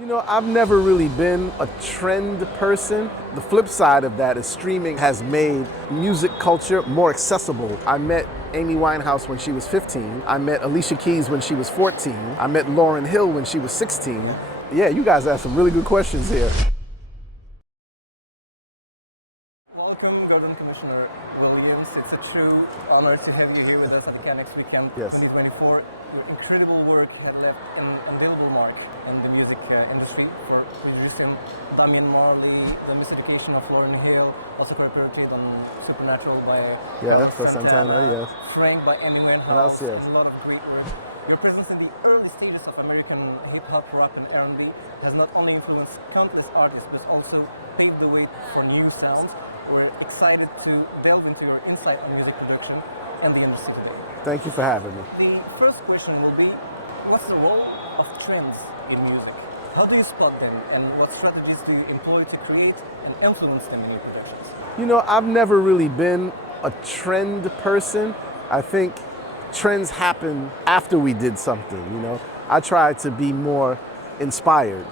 You know, I've never really been a trend person. The flip side of that is streaming has made music culture more accessible. I met Amy Winehouse when she was 15. I met Alicia Keys when she was 14. I met Lauryn Hill when she was 16. Yeah, you guys asked some really good questions here. Welcome, Golden Commissioner Williams. It's a true honor to have you here with us at CANEX WKND Yes. 2024. Your incredible work had left an indelible mark in the music industry for producing Damian Marley, the miseducation of Lauryn Hill, also collaborated on Supernatural by For Santana, yes. Frank by Amy What else? Winehouse. Yes. A lot of great work. Your presence in the early stages of American hip-hop, rap, and R&B has not only influenced countless artists, but also paved the way for new sounds. We're excited to delve into your insight on music production and the industry today. Thank you for having me. The first question will be, what's the role of trends in music? How do you spot them, and what strategies do you employ to create and influence them in your productions? You know, I've never really been a trend person. I think trends happen after we did something, you know. I try to be more inspired,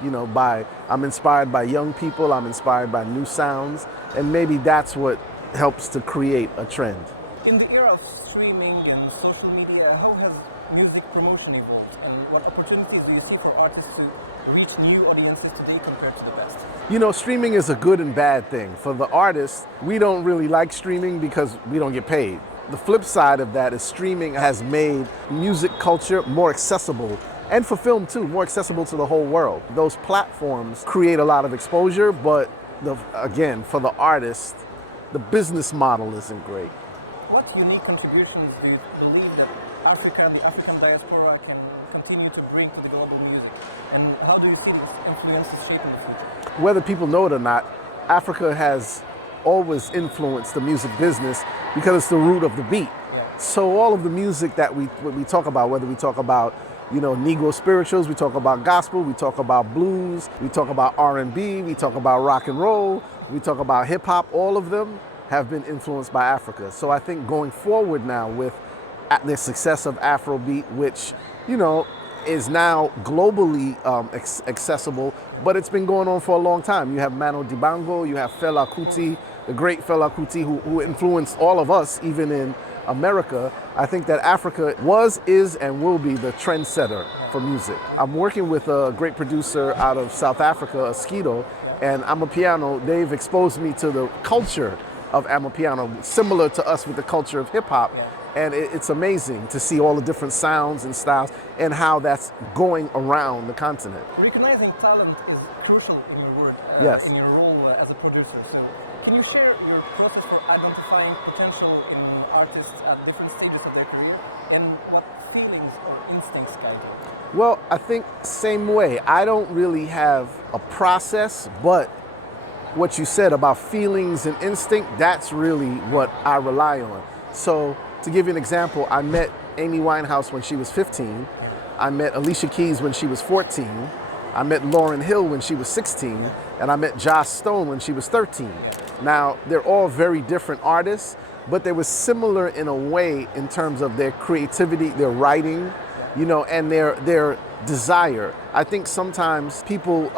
I'm inspired by young people, I'm inspired by new sounds, and maybe that's what helps to create a trend. In the era of streaming and social media, how has music promotion evolved, and what opportunities do you see for artists to reach new audiences today compared to the past? You know, streaming is a good and bad thing. For the artists, we don't really like streaming because we don't get paid. The flip side of that is streaming has made music culture more accessible, and for film too, more accessible to the whole world. Those platforms create a lot of exposure, but again, for the artist, the business model isn't great. What unique contributions do you believe that Africa, the African diaspora, can continue to bring to the global music? And how do you see those influences shaping the future? Whether people know it or not, Africa has always influenced the music business because it's the root of the beat. Yeah. So all of the music that we talk about, whether we talk about Negro spirituals, we talk about gospel, we talk about blues, we talk about R&B, we talk about rock and roll, we talk about hip hop, all of them have been influenced by Africa. So I think going forward now with the success of Afrobeat, which, is now globally accessible, but it's been going on for a long time. You have Mano Dibango, you have Fela Kuti, the great Fela Kuti, who influenced all of us, even in America. I think that Africa was, is, and will be the trendsetter for music. I'm working with a great producer out of South Africa, Askedo, and Amapiano. They've exposed me to the culture of Amapiano, similar to us with the culture of hip hop. And it's amazing to see all the different sounds and styles and how that's going around the continent. Recognizing talent is crucial in your work, Yes. in your role as a producer. So can you share your process for identifying potential in artists at different stages of their career, and what feelings or instincts guide you? Well, I think same way. I don't really have a process, but what you said about feelings and instinct, that's really what I rely on. So to give you an example, I met Amy Winehouse when she was 15. I met Alicia Keys when she was 14. I met Lauryn Hill when she was 16. And I met Joss Stone when she was 13. Now, they're all very different artists, but they were similar in a way in terms of their creativity, their writing, and their desire. I think sometimes people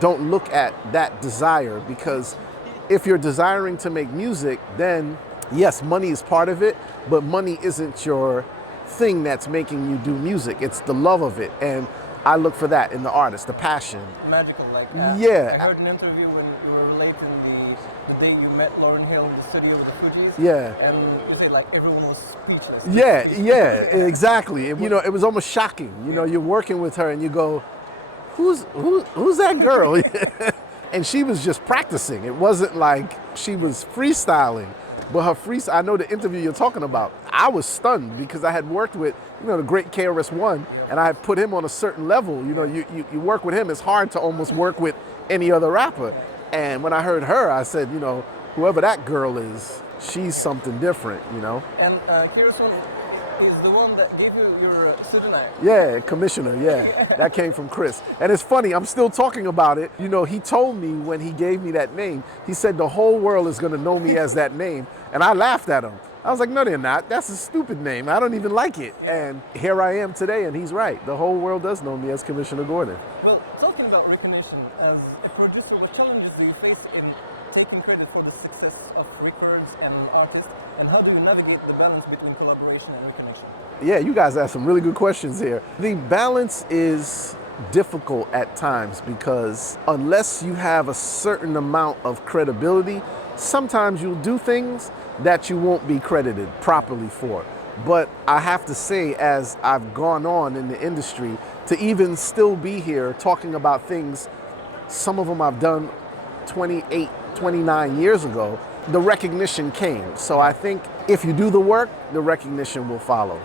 don't look at that desire, because if you're desiring to make music, then yes, money is part of it, but money isn't your thing that's making you do music. It's the love of it. And I look for that in the artist, the passion. Magical, like Yeah. I heard an interview when you were relating the day you met Lauryn Hill in the studio with the Fugees. Yeah. And you said like everyone was speechless. Yeah, exactly. It was almost shocking. You're working with her and you go, who's that girl? And she was just practicing. It wasn't like she was freestyling. But her freestyle, I know the interview you're talking about, I was stunned because I had worked with, the great KRS-One, and I had put him on a certain level. You work with him, it's hard to almost work with any other rapper. And when I heard her, I said, whoever that girl is, she's something different, And KRS-One is the one that gave you your pseudonym. Yeah, Commissioner, yeah. That came from Chris. And it's funny, I'm still talking about it. He told me when he gave me that name, he said the whole world is going to know me as that name. And I laughed at him. I was like, no, they're not. That's a stupid name. I don't even like it. And here I am today, and he's right. The whole world does know me as Commissioner Gordon. Well, talking about recognition, as a producer, what challenges do you face in taking credit for the success of records and artists, and how do you navigate the balance between collaboration and recognition? Yeah, you guys asked some really good questions here. The balance is difficult at times because unless you have a certain amount of credibility, sometimes you'll do things that you won't be credited properly for. But I have to say, as I've gone on in the industry, to even still be here talking about things, some of them I've done 28, 29 years ago, the recognition came. So I think if you do the work, the recognition will follow.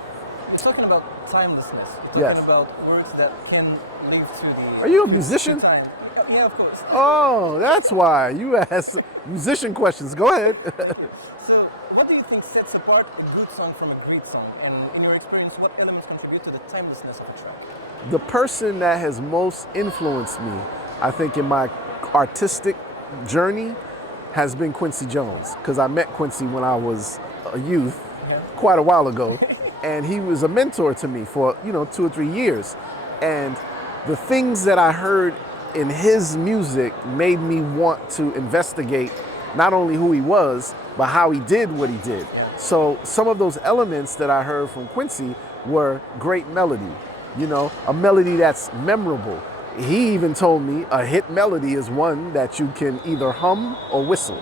You're talking about timelessness. You're Yes. talking about works that can live to the... Are you a musician? Time. Yeah, of course. Oh, that's why you ask musician questions. Go ahead. So, what do you think sets apart a good song from a great song? And in your experience, what elements contribute to the timelessness of a track? The person that has most influenced me, I think, in my artistic journey has been Quincy Jones, because I met Quincy when I was a youth, quite a while ago, and he was a mentor to me for 2 or 3 years. And the things that I heard in his music made me want to investigate not only who he was, but how he did what he did. So some of those elements that I heard from Quincy were great melody, a melody that's memorable. He even told me a hit melody is one that you can either hum or whistle.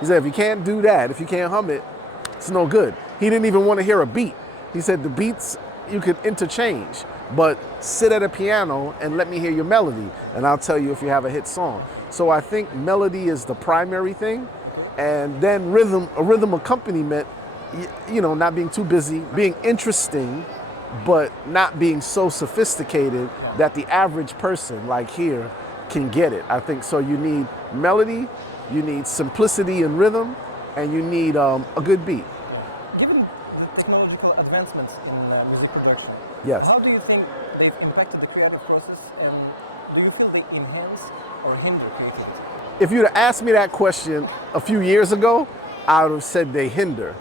He said, if you can't do that, if you can't hum it, it's no good. He didn't even want to hear a beat. He said the beats you could interchange, but sit at a piano and let me hear your melody, and I'll tell you if you have a hit song. So I think melody is the primary thing, and then a rhythm accompaniment, not being too busy, being interesting, but not being so sophisticated that the average person like here can get it. I think so. You need melody, you need simplicity in rhythm, and you need a good beat. Given the technological advancements in music production, Yes. how do you think they've impacted the creative process, and do you feel they enhance or hinder creativity? If you'd have asked me that question a few years ago, I would have said they hinder.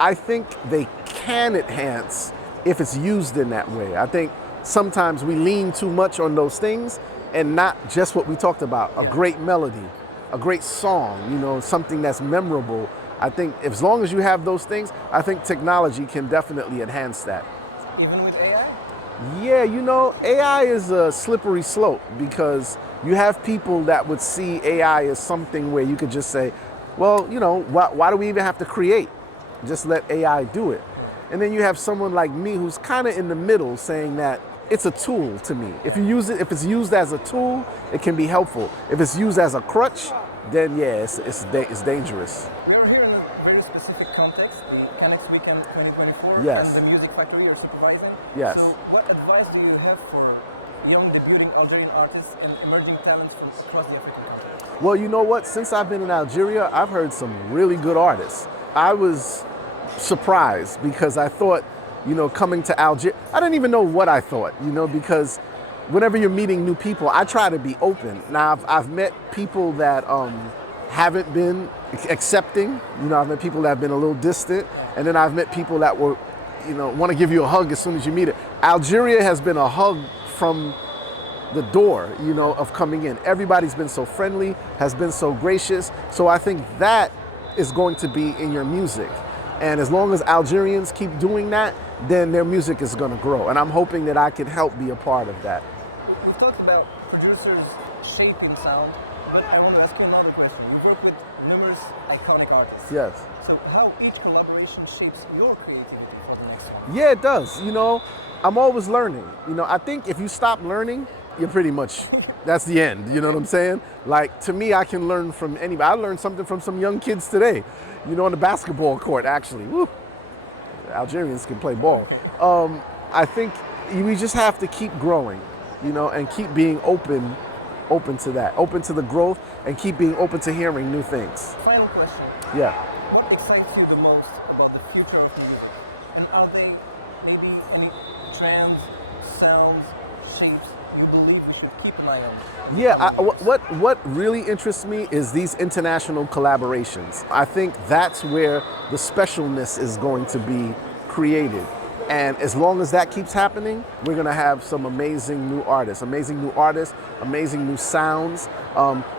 I think they can enhance if it's used in that way. I think sometimes we lean too much on those things and not just what we talked about, a great melody, a great song, something that's memorable. I think as long as you have those things, I think technology can definitely enhance that. Even with AI? Yeah, AI is a slippery slope because you have people that would see AI as something where you could just say, well, why do we even have to create? Just let AI do it. And then you have someone like me who's kind of in the middle saying that it's a tool to me. If it's used as a tool, it can be helpful. If it's used as a crutch, then yeah, it's dangerous. We are here in a very specific context, the CANEX WKND 2024 Yes. and the Music Factory you're supervising. Yes. So what advice do you have for young debuting Algerian artists and emerging talents from across the African continent? Well, you know what? Since I've been in Algeria, I've heard some really good artists. I was surprised because I thought, coming to Algeria, I didn't even know what I thought, because whenever you're meeting new people, I try to be open. Now, I've met people that haven't been accepting. I've met people that have been a little distant, and then I've met people that were, want to give you a hug as soon as you meet it. Algeria has been a hug from the door, of coming in. Everybody's been so friendly, has been so gracious. So I think that is going to be in your music. And as long as Algerians keep doing that, then their music is going to grow. And I'm hoping that I can help be a part of that. We've talked about producers shaping sound, but I want to ask you another question. You've worked with numerous iconic artists. Yes. So how each collaboration shapes your creativity for the next one? Yeah, it does. I'm always learning. I think if you stop learning, you're pretty much, that's the end. You know what I'm saying? Like, to me, I can learn from anybody. I learned something from some young kids today, on the basketball court, actually. Woo. Algerians can play ball. I think we just have to keep growing, and keep being open to that, open to the growth, and keep being open to hearing new things. Final question. Yeah. What excites you the most about the future of music? And are they maybe any trends, sounds, shapes you believe we should keep an eye on? Yeah, what really interests me is these international collaborations. I think that's where the specialness is going to be created. And as long as that keeps happening, we're gonna have some amazing new artists, amazing new sounds.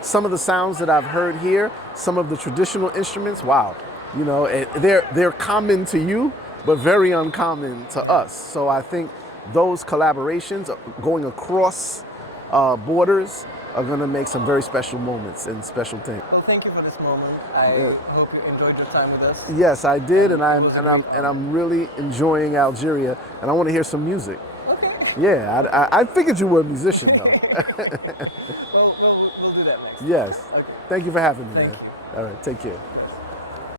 Some of the sounds that I've heard here, some of the traditional instruments, wow, you know, they're common to you, but very uncommon to us. So I think those collaborations going across borders are going to make some very special moments and special things. Well, thank you for this moment. I hope you enjoyed your time with us. Yes, I did, and I'm really enjoying Algeria, and I want to hear some music. Okay. Yeah, I figured you were a musician, though. We'll do that next. Yes. Okay. Thank you for having me, Thank man. you. All right, take care.